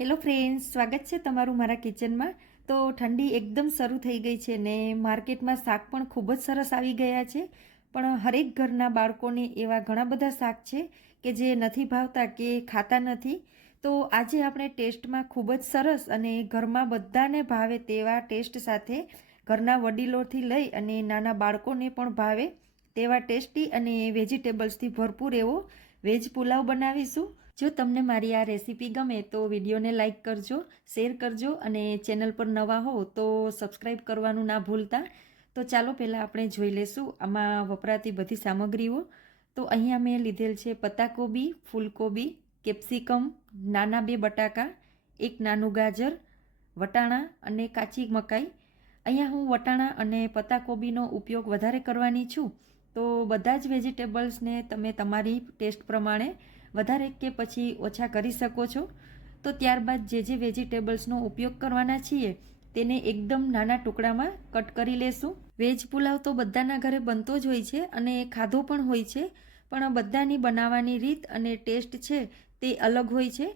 Hello friends, સ્વાગત છે તમારું મારા કિચનમાં. તો ઠંડી એકદમ શરૂ થઈ ગઈ છે ને માર્કેટમાં શાક પણ ખૂબ જ સરસ આવી ગયા છે. પણ હરેક ઘરના બાળકોને એવા ઘણા બધા શાક છે કે જે નથી ભાવતા કે ખાતા નથી. તો આજે આપણે ટેસ્ટમાં ખૂબ જ સરસ અને ઘરમાં બધાને ભાવે તેવા ટેસ્ટ સાથે ઘરના વડીલોથી લઈ અને નાના બાળકોને પણ ભાવે તેવા ટેસ્ટી અને વેજીટેબલ્સથી ભરપૂર એવો વેજ પુલાવ બનાવીશું. જો તમને મારી આ રેસીપી ગમે તો વિડીયોને લાઇક કરજો, શેર કરજો અને ચેનલ પર નવા હો તો સબસ્ક્રાઈબ કરવાનું ના ભૂલતા. તો ચાલો પહેલાં આપણે જોઈ લેશું આમાં વપરાતી બધી સામગ્રીઓ. તો અહીંયા મેં લીધેલ છે પત્તાકોબી, ફૂલકોબી, કેપ્સિકમ, નાના બે બટાકા, એક નાનું ગાજર, વટાણા અને કાચી મકાઈ. અહીંયા હું વટાણા અને પત્તાકોબીનો ઉપયોગ વધારે કરવાની છું. તો બધા જ વેજીટેબલ્સને તમે તમારી ટેસ્ટ પ્રમાણે વધારે કે પછી ઓછા કરી શકો છો? તો ત્યારબાદ જે જે વેજીટેબલ્સનો ઉપયોગ કરવાના છીએ, તેને એકદમ નાના ટુકડામાં કટ કરી લેશું. વેજ પુલાવ તો બધાના ઘરે બનતો જ હોય છે અને ખાધો પણ હોય છે, પણ બધાની બનાવવાની રીત અને ટેસ્ટ છે તે અલગ હોય છે.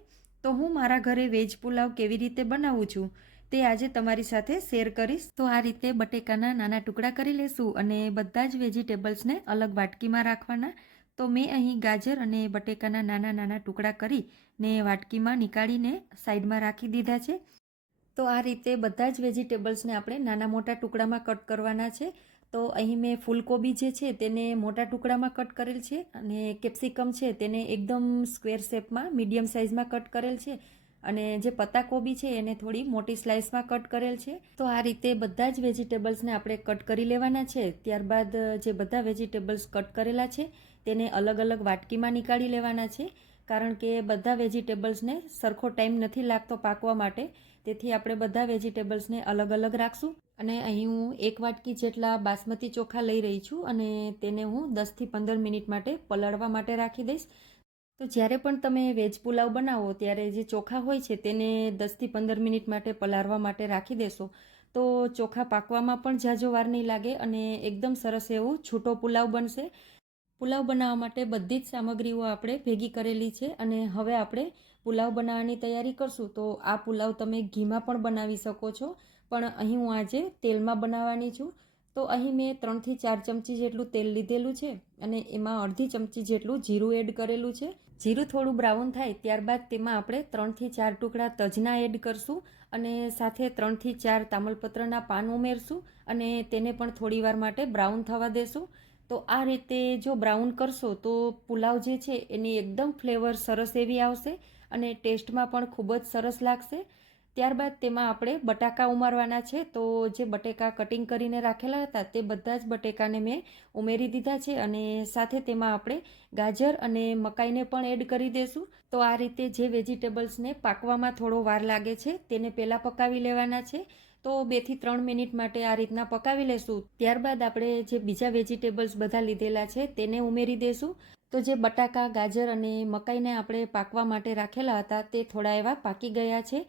તો હું મારા ઘરે વેજ પુલાવ કેવી રીતે બનાવું છું, તે આજે તમારી સાથે શેર કરીશ. તો આ રીતે બટેકાના નાના ટુકડા કરી લેશું અને બધા જ વેજીટેબલ્સને અલગ વાટકીમાં રાખવાના. તો મેં અહીં ગાજર અને બટેકાના નાના નાના ટુકડા કરી ને વાટકીમાં નીકાળીને સાઈડમાં રાખી દીધા છે. તો આ રીતે બધા જ વેજીટેબલ્સને આપણે નાના મોટા ટુકડામાં કટ કરવાના છે. તો અહીં મેં ફૂલકોબી જે છે તેને મોટા ટુકડામાં કટ કરેલ છે અને કેપ્સિકમ છે તેને એકદમ સ્ક્વેર શેપમાં, મીડિયમ સાઇઝમાં કટ કરેલ છે. અને જે પત્તાકોબી છે એને થોડી મોટી સ્લાઇસમાં કટ કરેલ છે. તો આ રીતે બધા જ વેજીટેબલ્સને આપણે કટ કરી લેવાના છે. ત્યારબાદ જે બધા વેજીટેબલ્સ કટ કરેલા છે, તેને અલગ અલગ વાટકીમાં નીકાળી લેવાના છે. કારણ કે બધા વેજીટેબલ્સને સરખો ટાઈમ નથી લાગતો પાકવા માટે. તેથી આપણે બધા વેજીટેબલ્સને અલગ અલગ રાખશું. અને અહીં હું એક વાટકી જેટલા બાસમતી ચોખા લઈ રહી છું અને તેને હું દસથી પંદર મિનિટ માટે પલાળવા માટે રાખી દઈશ. તો જ્યારે પણ તમે વેજ પુલાવ બનાવો, ત્યારે જે ચોખા હોય છે તેને દસથી પંદર મિનિટ માટે પલાળવા માટે રાખી દેશો. તો ચોખા પાકવામાં પણ ઝાઝો વાર નહીં લાગે અને એકદમ સરસ એવું છૂટો પુલાવ બનશે. પુલાવ બનાવવા માટે બધી જ સામગ્રીઓ આપણે ભેગી કરેલી છે અને હવે આપણે પુલાવ બનાવવાની તૈયારી કરશું. તો આ પુલાવ તમે ઘીમાં પણ બનાવી શકો છો, પણ અહીં હું આજે તેલમાં બનાવવાની છું. તો અહીં મેં ત્રણથી ચાર ચમચી જેટલું તેલ લીધેલું છે અને એમાં અડધી ચમચી જેટલું જીરું એડ કરેલું છે. જીરું થોડું બ્રાઉન થાય ત્યારબાદ તેમાં આપણે ત્રણથી ચાર ટુકડા તજના એડ કરશું અને સાથે ત્રણથી ચાર તામલપત્રના પાન ઉમેરશું અને તેને પણ થોડીવાર માટે બ્રાઉન થવા દેશું. તો આ રીતે જો બ્રાઉન કરશો તો પુલાવ જે છે એની એકદમ ફ્લેવર સરસ એવી આવશે અને ટેસ્ટમાં પણ ખૂબ જ સરસ લાગશે. ત્યારબાદ તેમાં આપણે બટાકા ઉમેરવાના છે. તો જે બટેકા કટિંગ કરીને રાખેલા હતા, તે બધા જ બટેકાને મેં ઉમેરી દીધા છે અને સાથે તેમાં આપણે ગાજર અને મકાઈને પણ એડ કરી દઈશું તો આ રીતે જે વેજીટેબલ્સને પાકવામાં થોડો વાર લાગે છે, તેને પહેલાં પકાવી લેવાના છે. તો બેથી ત્રણ મિનિટ માટે આ રીતના પકાવી લેશું. ત્યારબાદ આપણે જે બીજા વેજીટેબલ્સ બધા લીધેલા છે, તેને ઉમેરી દઈશું તો જે બટાકા, ગાજર અને મકાઈને આપણે પાકવા માટે રાખેલા હતા, તે થોડા એવા પાકી ગયા છે.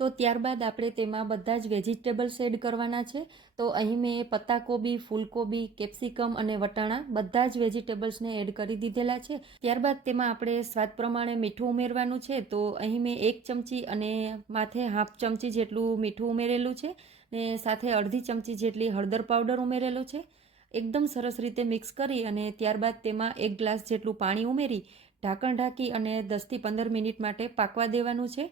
તો ત્યારબાદ આપણે તેમાં બધા જ વેજીટેબલ્સ એડ કરવાના છે. તો અહીં મેં પત્તાકોબી, ફૂલકોબી, કેપ્સિકમ અને વટાણા બધા જ વેજીટેબલ્સને એડ કરી દીધેલા છે. ત્યારબાદ તેમાં આપણે સ્વાદ પ્રમાણે મીઠું ઉમેરવાનું છે. તો અહીં મેં એક ચમચી અને માથે હાફ ચમચી જેટલું મીઠું ઉમેરેલું છે ને સાથે અડધી ચમચી જેટલી હળદર પાવડર ઉમેરેલું છે. એકદમ સરસ રીતે મિક્સ કરી અને ત્યારબાદ તેમાં એક ગ્લાસ જેટલું પાણી ઉમેરી ઢાંકણ ઢાંકી અને દસથી પંદર મિનિટ માટે પાકવા દેવાનું છે.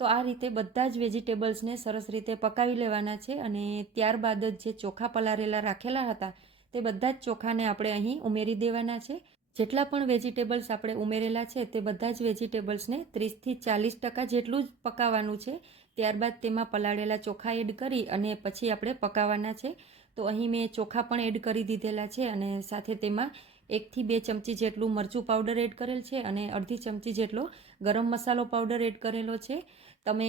તો આ રીતે બધા જ વેજીટેબલ્સને સરસ રીતે પકાવી લેવાના છે અને ત્યારબાદ જ જે ચોખા પલારેલા રાખેલા હતા, તે બધા જ ચોખાને આપણે અહીં ઉમેરી દેવાના છે. જેટલા પણ વેજીટેબલ્સ આપણે ઉમેરેલા છે, તે બધા જ વેજીટેબલ્સને ત્રીસથી ચાલીસ ટકા જેટલું જ પકાવવાનું છે. ત્યારબાદ તેમાં પલાળેલા ચોખા એડ કરી અને પછી આપણે પકાવવાના છે. તો અહીં મેં ચોખા પણ એડ કરી દીધેલા છે અને સાથે તેમાં એકથી બે ચમચી જેટલું મરચું પાવડર એડ કરેલ છે અને અડધી ચમચી જેટલો ગરમ મસાલો પાવડર એડ કરેલો છે. તમે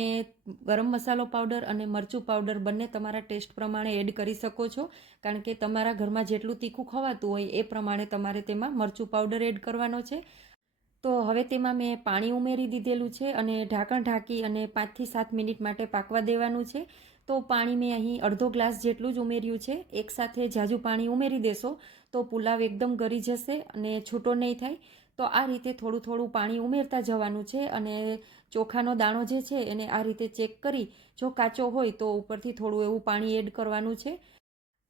ગરમ મસાલો પાવડર અને મરચું પાવડર બંને તમારા ટેસ્ટ પ્રમાણે એડ કરી શકો છો. કારણ કે તમારા ઘરમાં જેટલું તીખું ખવાતું હોય એ પ્રમાણે તમારે તેમાં મરચું પાવડર એડ કરવાનો છે. તો હવે તેમાં મેં પાણી ઉમેરી દીધેલું છે અને ઢાંકણ ઢાંકી અને પાંચથી સાત મિનિટ માટે પાકવા દેવાનું છે. તો પાણી મેં અહીં અડધો ગ્લાસ જેટલું જ ઉમેર્યું છે. એકસાથે ઝાઝું પાણી ઉમેરી દેશો તો પુલાવ એકદમ ગરી જશે અને છૂટો નહીં થાય. તો આ રીતે થોડું થોડું પાણી ઉમેરતા જવાનું છે અને ચોખાનો દાણો જે છે એને આ રીતે ચેક કરી જો કાચો હોય તો ઉપરથી થોડું એવું પાણી એડ કરવાનું છે.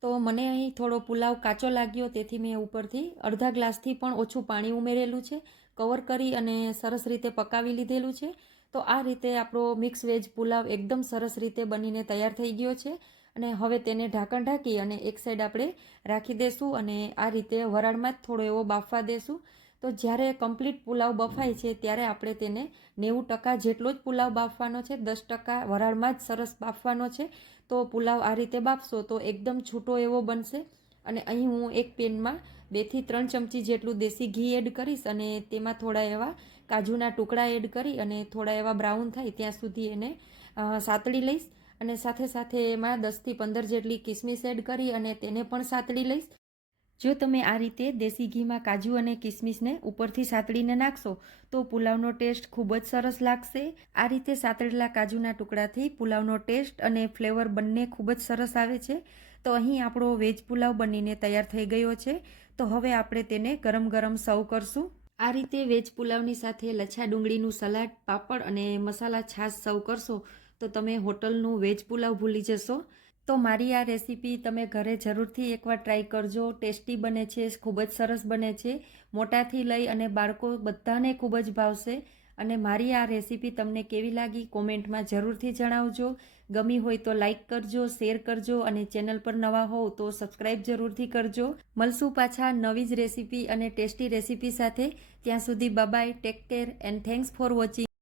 તો મને અહીં થોડો પુલાવ કાચો લાગ્યો તેથી મેં ઉપરથી અડધા ગ્લાસથી પણ ઓછું પાણી ઉમેરેલું છે. કવર કરી અને સરસ રીતે પકાવી લીધેલું છે. તો આ રીતે આપણો મિક્સ વેજ પુલાવ એકદમ સરસ રીતે બનીને તૈયાર થઈ ગયો છે. અને હવે તેને ઢાંકણ ઢાંકી અને એક સાઈડ આપણે રાખી દેશું અને આ રીતે વરાળમાં જ થોડો એવો બાફવા દેશું. તો જ્યારે કમ્પ્લીટ પુલાવ બફાય છે, ત્યારે આપણે તેને નેવું ટકા જેટલો જ પુલાવ બાફવાનો છે, દસ ટકા વરાળમાં જ સરસ બાફવાનો છે. તો પુલાવ આ રીતે બાફશો તો એકદમ છૂટો એવો બનશે. અને અહીં હું એક પેનમાં બેથી ત્રણ ચમચી જેટલું દેશી ઘી એડ કરીશ અને તેમાં થોડા એવા કાજુના ટુકડા એડ કરી અને થોડા એવા બ્રાઉન થાય ત્યાં સુધી એને સાતળી લઈશ અને સાથે સાથે એમાં દસથી પંદર જેટલી કિસમિસ એડ કરી અને તેને પણ સાતળી લઈશ. જો તમે આ રીતે દેશી ઘીમાં કાજુ અને કિસમિસને ઉપરથી સાતળીને નાખશો, તો પુલાવનો ટેસ્ટ ખૂબ જ સરસ લાગશે. આ રીતે સાતળેલા કાજુના ટુકડાથી પુલાવનો ટેસ્ટ અને ફ્લેવર બંને ખૂબ જ સરસ આવે છે. તો અહીં આપણો વેજ પુલાવ બનીને તૈયાર થઈ ગયો છે. તો હવે આપણે તેને ગરમ ગરમ સર્વ કરશું. આ રીતે વેજ પુલાવની સાથે લચ્છા ડુંગળીનું સલાડ, પાપડ અને મસાલા છાશ સર્વ કરશો તો તમે હોટલનું વેજ પુલાવ ભૂલી જશો. તો મારી આ રેસીપી તમે ઘરે જરૂરથી એકવાર ટ્રાય કરજો. ટેસ્ટી બને છે, ખૂબ જ સરસ બને છે. મોટાથી લઈ અને બાળકો બધાને ખૂબ જ ભાવશે. અને મારી આ રેસીપી તમને કેવી લાગી કોમેન્ટમાં જરૂરથી જણાવજો. ગમી હોય તો લાઈક કરજો શેર કરજો અને ચેનલ પર નવા હોવ તો સબસ્ક્રાઈબ જરૂરથી કરજો. મળશું પાછા નવી જ રેસીપી અને ટેસ્ટી રેસીપી સાથે. ત્યાં સુધી bye bye take care and thanks for watching